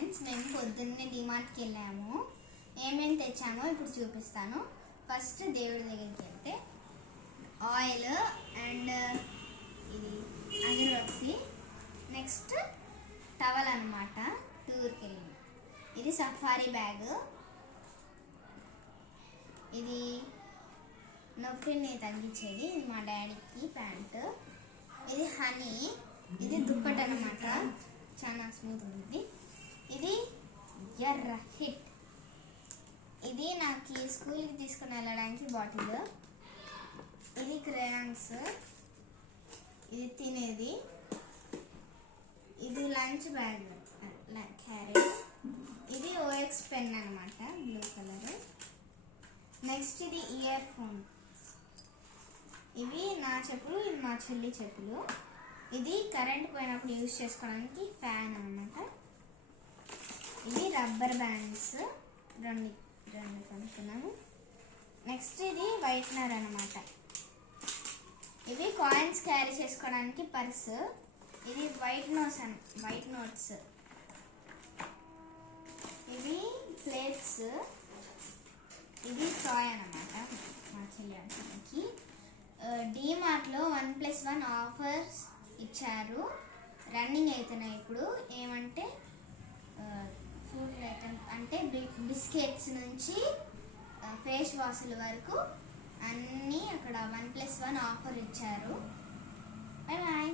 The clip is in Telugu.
ఫ్రెండ్స్, మేము పొద్దున్నే డిమార్ట్కి వెళ్ళాము. ఏమేమి తెచ్చామో ఇప్పుడు చూపిస్తాను. ఫస్ట్ దేవుడి దగ్గరికి వెళ్తే ఆయిల్ అండ్ ఇది అగరబత్తి, నెక్స్ట్ టవల్ అనమాట. టూర్కి వెళ్ళింది. ఇది సఫారీ బ్యాగ్, ఇది నొప్పిని తగ్గించేది, ఇది మా డాడీకి ప్యాంటు, ఇది హనీ, ఇది దుప్పట్ అనమాట, చాలా స్మూత్ ఉంది. ఇది ఎర్ర హిట్, ఇది నాకు స్కూల్కి తీసుకుని వెళ్ళడానికి బాటిల్, ఇది క్రేయాన్స్, ఇది తినేది, ఇది లంచ్ బ్యాగ్ క్యారెట్, ఇది ఓఎక్స్ పెన్ అనమాట బ్లూ కలర్. నెక్స్ట్ ఇది ఇయర్ ఫోన్, ఇవి నా చెప్పులు, ఇవి మా చెల్లి చెప్పులు. ఇది కరెంట్ పోయినప్పుడు యూజ్ చేసుకోవడానికి ఫ్యాన్ అనమాట. ఇది రబ్బర్ బ్యాండ్స్, రెండు కొనుక్కున్నాము. నెక్స్ట్ ఇది వైట్నర్ అనమాట. ఇవి కాయిన్స్ క్యారీ చేసుకోవడానికి పర్సు. ఇది వైట్ నోట్స్, ఇవి ప్లేట్స్, ఇది టాయ్ అనమాట మా చెల్లి ఆడటానికి. డిమార్ట్లో 1+1 ఆఫర్స్ ఇచ్చారు, రన్నింగ్ అవుతున్నాయి ఇప్పుడు. ఏమంటే ఫుడ్ ఐటమ్స్ అంటే బిస్కెట్స్ నుంచి ఫేస్ వాష్ల వరకు అన్నీ అక్కడ 1+1 ఆఫర్ ఇచ్చారు. Bye bye.